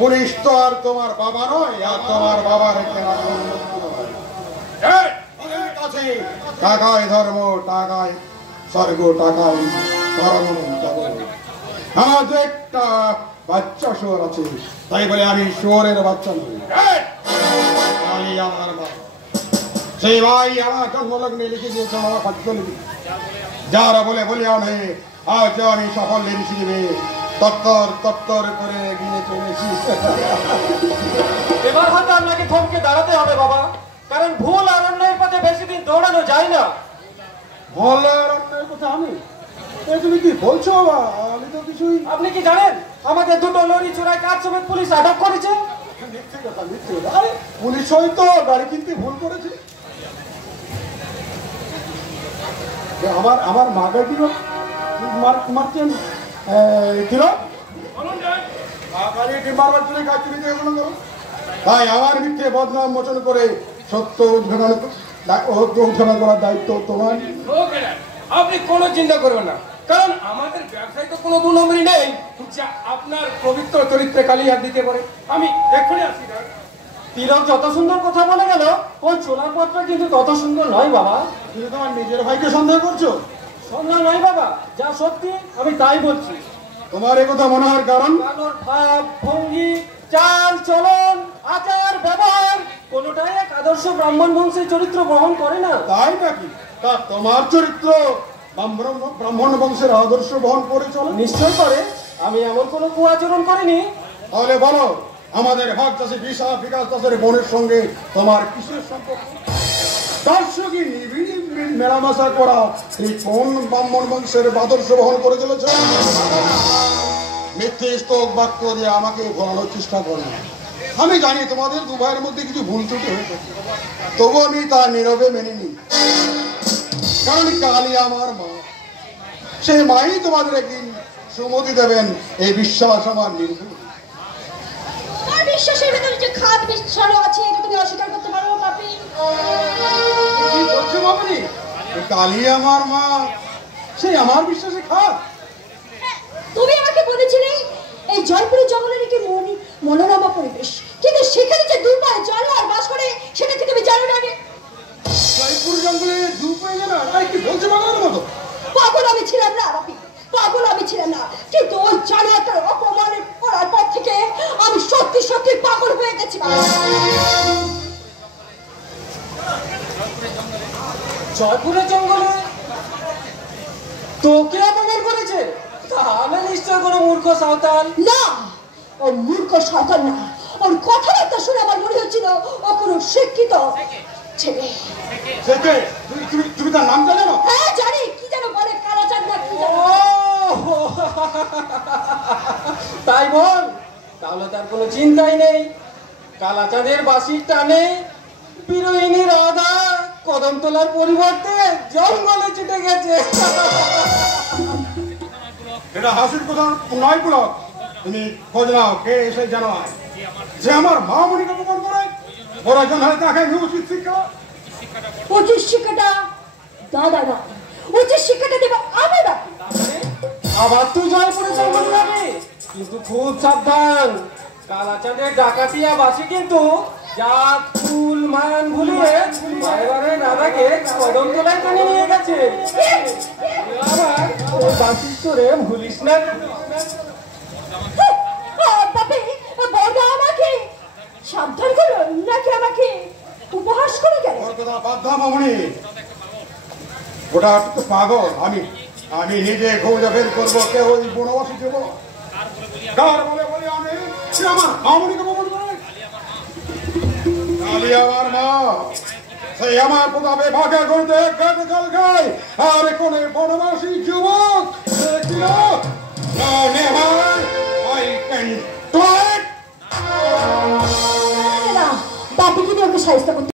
Police তো আর তোমার বাবা নয়, আর তোমার বাবার কাছে টাকায় ধর্ম, টাকায় স্বর্গ, টাকায় ধর্ম। আমার যে একটা বাচ্চা শুয়োর আছে, তাই বলে আমি শুয়োরের বাচ্চা নই। আমি আমার বাবা, সেই ভাই আমার জন্মলগ্নে লিখে দিয়েছে আমার পাঠ্যলিপি, যারা বলে বলে আনে আজ আমি সফল লিখে দিবে তত্তর তত্তর করে এগিয়ে চলেছি। এবার হয়তো আপনাকে থমকে দাঁড়াতে হবে বাবা, কারণ ভুল আর অন্যায়ের পথে বেশি দিন দৌড়ানো যায় না। ভুল আর অন্যায়ের কথা আমি? তুমি কি বলছো বাবা? আমি তো কিছুই। আপনি কি জানেন আমাদের দুটো লরি চোরাই কাজ সমেত পুলিশ আটক করেছে? মিথ্যে কথা, মিথ্যে কথা। আরে পুলিশ হয়তো গাড়ি কিনতে ভুল করেছে। আমার আমার মাকে কি মারছেন কিলো মারবার জন্য কাজ চুরি দিয়ে করো। তাই আমার মিথ্যে বদনাম মোচন করে সত্য উদ্ঘাটন করার দায়িত্ব তোমার। আপনি কোনো চিন্তা করবেন না, কারণ আমাদের ব্যবসায় তো কোনো 2 নম্বরই নেই যা আপনার পবিত্র চরিত্রে কালি হাত দিতে পারে। আমি এক্ষুনি আসি। তিলক যত সুন্দর কথা বলে গেল, ওই চোলার পত্র কিন্তু তত সুন্দর নয় বাবা। তুমি তোমার নিজের ভাইকে সন্দেহ করছো? সন্দেহ নয় বাবা, যা সত্যি আমি তাই বলছি। তোমার এ কথা মনে হওয়ার কারণ? কারোর ভাব ভঙ্গি, চাল চলন, আচার ব্যবহার কোনোটাই এক আদর্শ ব্রাহ্মণ বংশের চরিত্র বহন করে না। তাই নাকি? তা তোমার চরিত্র ব্রাহ্মণ বংশের আদর্শ বহন করে চলো? নিশ্চয় করে, আমি এমন কোনো কুআচরণ করিনি। তাহলে বলো, আমাদের ভাগ চাষে বিকাশ চাষের বোনের সঙ্গে তোমার কিসের সম্পর্ক? দর্শকই নিবিড় মেলামেশা করা এই কোন ব্রাহ্মণ বংশের আদর্শ বহন করে চলেছে? মিথ্যে স্তক বাক্য দিয়ে আমাকে ভোলানোর চেষ্টা করে। আমি জানি তোমাদের দু ভাইয়ের মধ্যে কিছু ভুল ত্রুটি হয়েছে, তবু আমি তা নীরবে মেনে নিই, কারণ কালী আমার মা। সেই মাই তোমাদের একদিন সুমতি দেবেন, এই বিশ্বাস আমার নির্ভুল। বিশ্বাসের ভেতরে যে খাদ মিশ্রণ আছে, এটা তুমি অস্বীকার করতে পারো পাপি? কি বলছো বাবুনি? কালী আমার মা, সেই আমার বিশ্বাসে খাদ? তুমি আমাকে বলেছিলে এই জয়পুরের জঙ্গলের কি মনোরমা পরিবেশ, কিন্তু সেখানে যে দুপায়ে জানোয়ার বাস করে সেটা কি তুমি জানো না? জয়পুর জঙ্গলে দুপায়ে জানোয়ার? আরে কি বলছো বাংলার মতো? পাগল আমি ছিলাম না বাপি, পাগল আমি ছিলাম না, কিন্তু ওই জানোয়ারটার অপমান করার পর থেকে আমি সত্যি সত্যি পাগল হয়ে গেছি। জয়পুরের জঙ্গলে তোকে অপমান করেছে? তাহলে নিশ্চয় কোনো মূর্খ সাঁওতাল। না, ও মূর্খ সাঁওতাল না, ওর কথাবার্তা শুনে আমার মনে হচ্ছিল ও কোনো শিক্ষিত ছেলে। তুমি তার নাম জানো না? হ্যাঁ জানি, কি যেন বলে, কালাচাঁদ না কি যেন। তাই বল, তাহলে তার কোনো চিন্তাই নেই। কালাচাঁদের বাঁশির টানে বিরোহিনী রাধা কদম তোলার পরিবর্তে জঙ্গলে ছুটে গেছে। এটা হাসির কথা নয় পুলক। তুমি খোঁজ নাও কে এসে জানোয়ার যে আমার মা মনিকে অপমান করে। ওরা জন হয় তাকে উচিত শিক্ষা। উচিত শিক্ষাটা দাদা না, উচিত শিক্ষাটা দেবো আমি না। আবার তুই জয়পুরে জঙ্গল যাবি, কিন্তু খুব সাবধান। কালাচাঁদের ডাকাতিয়া বাসি কিন্তু জাত ফুল মান ভুলিয়ে এবারে রাধাকে কদম তোলায় টানে নিয়ে গেছে। আবার ওই বাসির করে ভুলিস না। বাপি বলবে আমাকে সাবধান করো, নাকি আমাকে উপহাস করে গেল? ওর কথা বাদ দাও মামনি, ওটা তো পাগল। আমি নিজে খোঁজ বের করবো কে ওই বনবাসী দেব। কার বলে বলে আমি আমার মামনিকে অপমান করে? কালী আমার মা, সেই আমার প্রতাপে ভাগে করতে গাছে জল খায়, আর কোন বনবাসী যুবক বাপিকে দিয়ে ওকে সাহায্য করতে